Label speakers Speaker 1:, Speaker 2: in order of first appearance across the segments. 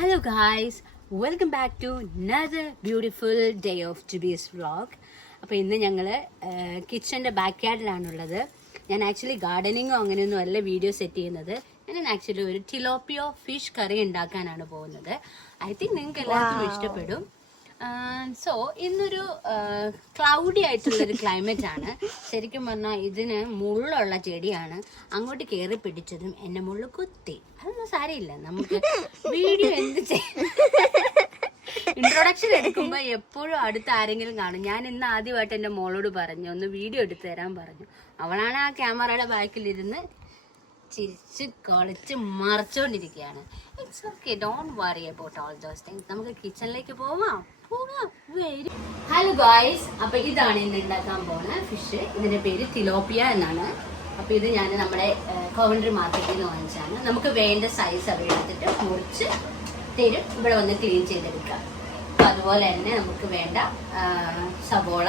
Speaker 1: Hello guys welcome back to another beautiful day of Jubi's vlog അപ്പോൾ ഇന്ന് ഞങ്ങൾ കിച്ചന്റെ back യാർഡിലാണുള്ളത് ഞാൻ ആക്ച്വലി ഗാർഡനിങ്ങോ അങ്ങനെയൊന്നും അല്ല വീഡിയോ സെറ്റ് ചെയ്യുന്നത്. ഞാൻ ആക്ച്വലി ഒരു ടിലോപ്പിയോ ഫിഷ് കറി ഉണ്ടാക്കാനാണ് പോകുന്നത്. ഐ തിങ്ക് നിങ്ങൾക്ക് എല്ലാവർക്കും ഇഷ്ടപ്പെടും. സോ ഇന്നൊരു ക്ലൗഡി ആയിട്ടുള്ളൊരു ക്ലൈമറ്റ് ആണ്. ശരിക്കും പറഞ്ഞാൽ ഇതിന് മുള്ളുള്ള ചെടിയാണ്. അങ്ങോട്ട് കയറി പിടിച്ചതും എന്നെ മുള്ളു കുത്തി. അതൊന്നും സാരമില്ല. നമുക്ക് വീഡിയോ എന്ത് ചെയ്യും ഇൻട്രൊഡക്ഷൻ എടുക്കുമ്പോൾ എപ്പോഴും അടുത്ത് ആരെങ്കിലും കാണും. ഞാൻ ഇന്ന് ആദ്യമായിട്ട് എന്റെ മോളോട് പറഞ്ഞു. ഒന്ന് വീഡിയോ എടുത്തു തരാൻ പറഞ്ഞു. അവളാണ് ആ ക്യാമറയുടെ ബാക്കിലിരുന്ന് ചിരിച്ച് കളിച്ച് മറിച്ചുകൊണ്ടിരിക്കുകയാണ്. It's okay don't worry about all those things നമുക്ക് കിച്ചണിലേക്ക് പോവാം. വെരി ഹലോ ഗായ്സ് അപ്പൊ ഇതാണ് ഇന്ന് ഉണ്ടാക്കാൻ പോണ ഫിഷ് ഇതിന്റെ പേര് തിലോപ്പിയ എന്നാണ്. അപ്പൊ ഇത് ഞാൻ നമ്മുടെ കോവൻട്രി മാർക്കറ്റിൽ നിന്ന് വാങ്ങിച്ചാണ് നമുക്ക് വേണ്ട സൈസ് അവർ എടുത്തിട്ട് മുറിച്ച് തരും. ഇവിടെ വന്ന് ക്ലീൻ ചെയ്തെടുക്കാം അപ്പൊ അതുപോലെ തന്നെ നമുക്ക് വേണ്ട സവോള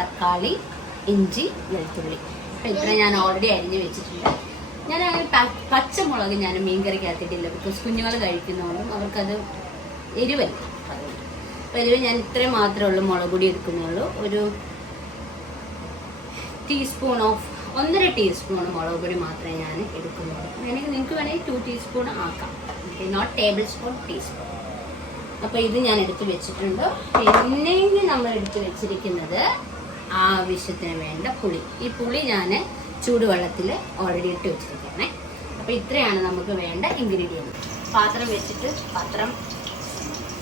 Speaker 1: തക്കാളി ഇഞ്ചി വെളുത്തുള്ളി. അപ്പൊ ഇത്ര ഞാൻ ഓൾറെഡി അരിഞ്ഞു വെച്ചിട്ടുണ്ട്. ഞാൻ അങ്ങനെ പച്ചമുളക് ഞാൻ മീൻ കറിക്കകത്തിട്ടില്ല ബിക്കോസ് കുഞ്ഞുങ്ങൾ കഴിക്കുന്നതുകൊണ്ടും അവർക്കത് എരിവല്ല. അപ്പം എരിവ് ഞാൻ ഇത്രയും മാത്രമേ ഉള്ളൂ മുളക് പൊടി എടുക്കുന്നുള്ളൂ ഒരു ടീസ്പൂൺ ഓഫ് ഒന്നര ടീസ്പൂൺ മുളക് പൊടി മാത്രമേ ഞാൻ എടുക്കുന്നുള്ളൂ. വേണമെങ്കിൽ നിങ്ങൾക്ക് വേണമെങ്കിൽ ടു ടീസ്പൂൺ ആക്കാം. Okay not table spoon teaspoon അപ്പോൾ ഇത് ഞാൻ എടുത്ത് വെച്ചിട്ടുണ്ട്. പിന്നെ നമ്മൾ എടുത്ത് വെച്ചിരിക്കുന്നത് ആവശ്യത്തിന് വേണ്ട പുളി. ഈ പുളി ഞാൻ ചൂടുവെള്ളത്തിൽ ഓൾറെഡി ഇട്ട് വെച്ചിരിക്കുകയാണേ. അപ്പോൾ ഇത്രയാണ് നമുക്ക് വേണ്ട ഇൻഗ്രീഡിയന്റ് പാത്രം വെച്ചിട്ട് പാത്രം.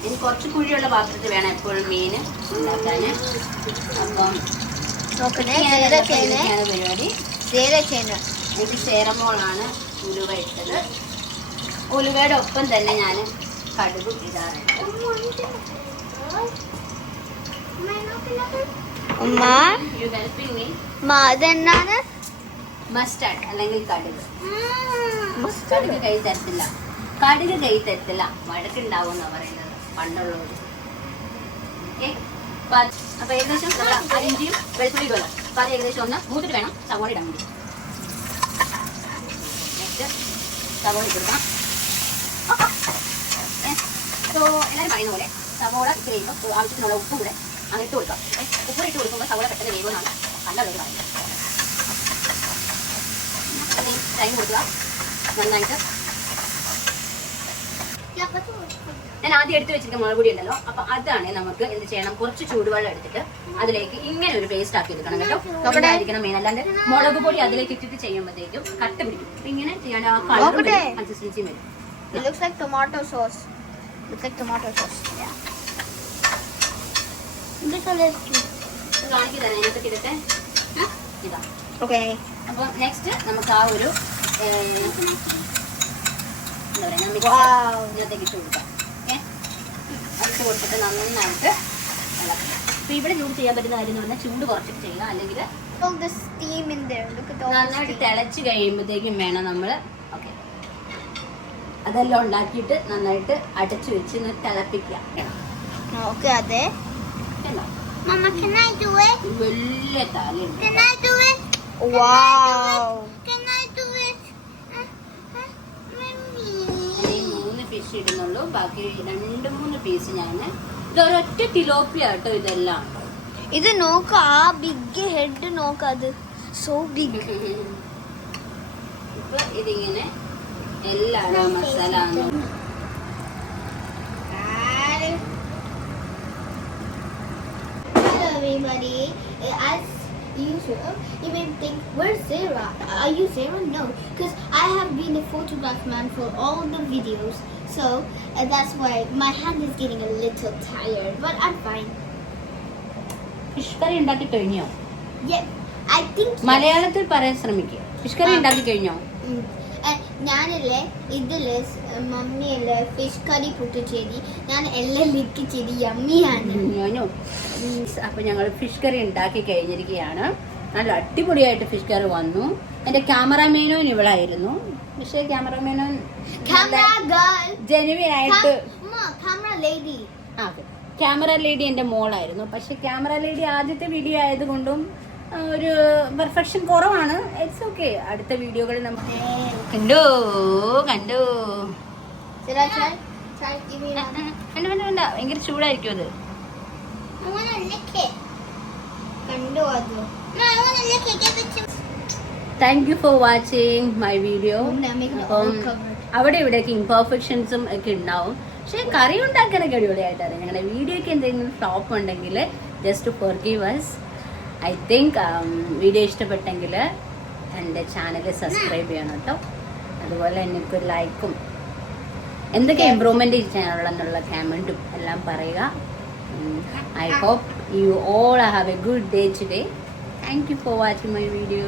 Speaker 1: ഇനി കുറച്ച് കുഴിയുള്ള പാത്രത്തിൽ വേണം എപ്പോഴും മീൻ ഉണ്ടാക്കാൻ. അപ്പം
Speaker 2: നോക്കണേ
Speaker 1: പരിപാടി? എനിക്ക് ചേരമോളാണ് ഉലുവ ഇട്ടത്. ഉലുവയുടെ ഒപ്പം തന്നെ ഞാൻ കടുകും ഇടാറുണ്ട്.
Speaker 2: ഉമ്മ
Speaker 1: യു ഹെൽപ്പിംഗ് മീ
Speaker 2: അതെന്നാണ്
Speaker 1: മസ്റ്റാർഡ് അല്ലെങ്കിൽ കടുക്. കടുക് കൈ തരത്തില്ല. കടുക് കൈ തരത്തില്ല. വഴക്കുണ്ടാവും എന്നാ പറയുന്നത്. പണ്ടുള്ളവർ ഓക്കെ അപ്പൊ ഏകദേശം നമ്മൾ അരിഞ്ചിയും വെളുത്തുള്ളി കൊല്ലം അപ്പൊ അത് ഏകദേശം ഒന്ന് മൂത്തിട്ട് വേണം സവോള ഇടാൻ വേണ്ടി. നെക്സ്റ്റ് സവോള ഇട്ട് കൊടുക്കാം സോ എല്ലാവരും പറയുന്ന പോലെ സവോള ഇട്ട് കഴിയുമ്പോൾ ആവശ്യത്തിനുള്ള ഉപ്പ് കൂടെ അങ്ങനെ ഇട്ട് കൊടുക്കാം. ഉപ്പ് ഇട്ട് കൊടുക്കുമ്പോൾ സവോള പെട്ടെന്ന് വേവുമെന്നാണ് പണ്ടുള്ളവർ പറയുന്നത്. ടൈം കൊടുക്കുക. നന്നായിട്ട്. ഞാൻ ആദ്യം എടുത്ത് വെച്ചിരിക്കുന്ന മുളക് പൊടി ഉണ്ടല്ലോ. അപ്പൊ അതാണ് നമുക്ക് എന്ത് ചെയ്യണം? കുറച്ച് ചൂടുവെള്ളം എടുത്തിട്ട് അതിലേക്ക് ഇങ്ങനെ ഒരു പേസ്റ്റ് ആക്കി എടുക്കണം കേട്ടോ. ആയിരിക്കണം മെയിൻ അല്ലാണ്ട് മുളക് പൊടി അതിലേക്ക് ഇട്ടിട്ട് ചെയ്യുമ്പോഴത്തേക്കും കട്ട പിടിക്കും. അപ്പൊ ഇങ്ങനെ ചെയ്യാൻ ആ. കൺസിസ്റ്റൻസിയും വരും.
Speaker 2: It looks like tomato sauce. Looks like tomato sauce. Yeah. This one is
Speaker 1: ഇത് കാണിക്കുക തന്നെ ഇതിനകത്ത് ഇടട്ടെ ഇതാ.
Speaker 2: Okay.
Speaker 1: അപ്പൊ നെക്സ്റ്റ് നമുക്ക് ആ ഒരു ഏഹ്, എന്താ പറയാ നമുക്ക്
Speaker 2: Wow.
Speaker 1: ഇതിനകത്തേക്ക് ഇട്ട് കൊടുക്കാം ഓക്കെ ഇട്ട് കൊടുത്തിട്ട് നന്നായിട്ട് ഇളക്കുക അപ്പൊ ഇവിടെ ചൂട് ചെയ്യാൻ പറ്റുന്ന കാര്യം എന്ന് പറഞ്ഞാൽ ചൂട് കുറച്ചിട്ട് ചെയ്യുക അല്ലെങ്കിൽ
Speaker 2: All steam in there. Look at all the
Speaker 1: നന്നായിട്ട്
Speaker 2: steam.
Speaker 1: തിളച്ച് കഴിയുമ്പോഴത്തേക്കും വേണം നമ്മൾ ഓക്കെ അതെല്ലാം ഉണ്ടാക്കിയിട്ട് നന്നായിട്ട് അടച്ചു വെച്ച് തിളപ്പിക്കുക
Speaker 2: അതെ.
Speaker 1: വലിയ തലയുണ്ട്
Speaker 2: Can wow. I do it? Can I do it? Uh, uh.
Speaker 1: മൂന്ന് ഫിഷ് ഇടുന്നുള്ളൂ ബാക്കി രണ്ട് മൂന്ന് പീസ് ഞാൻ ഇതൊരൊറ്റ തിലോപ്പിയ കേട്ടോ ഇതെല്ലാം
Speaker 2: ഇത് നോക്ക ആ ബിഗ് ഹെഡ് നോക്ക അത് സോ ബിഗ്
Speaker 1: ഇപ്പൊ ഇതിങ്ങനെ എല്ലാ masala
Speaker 2: everybody. As usual, you may think, where's Sarah? Are you Sarah? No, because I have been a photograph man for all the videos. So uh, that's why my hand is getting a little tired, but I'm fine.
Speaker 1: Fish curry ഉണ്ടാക്കി കഴിഞ്ഞോ
Speaker 2: Yeah, I think.
Speaker 1: മലയാളത്തിൽ പറയാൻ ശ്രമിക്കുക fish curry ഉണ്ടാക്കി കഴിഞ്ഞോ
Speaker 2: ഉം. ഞാനല്ലേ ഇതിൽ മമ്മിയല്ലേ ഫിഷ് കറി പുട്ടുചേരി ഞാൻ എല്ലാം ലിക്ക് ചെയ്ത് യമ്മിയാണ്.
Speaker 1: ഞാനോ? അപ്പൊ ഞങ്ങൾ ഫിഷ് കറി ഉണ്ടാക്കി കഴിഞ്ഞിരിക്കുകയാണ്. നല്ല അടിപൊളിയായിട്ട് ഫിഷ് കറി വന്നു. എന്റെ ക്യാമറാമേനോൻ ഇവളായിരുന്നു. പക്ഷേ ക്യാമറാമേനോൻ ആയിട്ട്
Speaker 2: ക്യാമറ ലേഡി
Speaker 1: എന്റെ മോളായിരുന്നു. പക്ഷെ ക്യാമറ ലേഡി ആദ്യത്തെ വീഡിയോ ആയതുകൊണ്ടും ഒരു പെർഫെക്ഷൻ കുറവാണ്. ഇറ്റ്സ് ഓക്കെ അടുത്ത വീഡിയോകളിൽ നമുക്ക് കണ്ടോ? കണ്ടോ. ആ, വേണ്ട വേണ്ട ഭയങ്കര ചൂടായിരിക്കും അത്. Thank you for watching my video അപ്പം. അവിടെ ഇവിടെയൊക്കെ ഇംപെർഫെക്ഷൻസും ഒക്കെ ഉണ്ടാവും. പക്ഷെ കറി ഉണ്ടാക്കാനൊക്കെ അടിപൊളിയായിട്ടാണ്. ഞങ്ങളുടെ വീഡിയോയ്ക്ക് എന്തെങ്കിലും ഫ്ലോപ്പ് ഉണ്ടെങ്കിൽ just for give us I think video ഇഷ്ടപ്പെട്ടെങ്കിൽ എന്റെ ചാനൽ സബ്സ്ക്രൈബ് ചെയ്യണം കേട്ടോ അതുപോലെ എനിക്ക് ലൈക്കും എന്തൊക്കെ ഇമ്പ്രൂവ്മെന്റ് ചെയ്യാനുള്ളതെന്നുള്ള കമന്റും എല്ലാം പറയുക. I hope you all have a good day today thank you for watching my video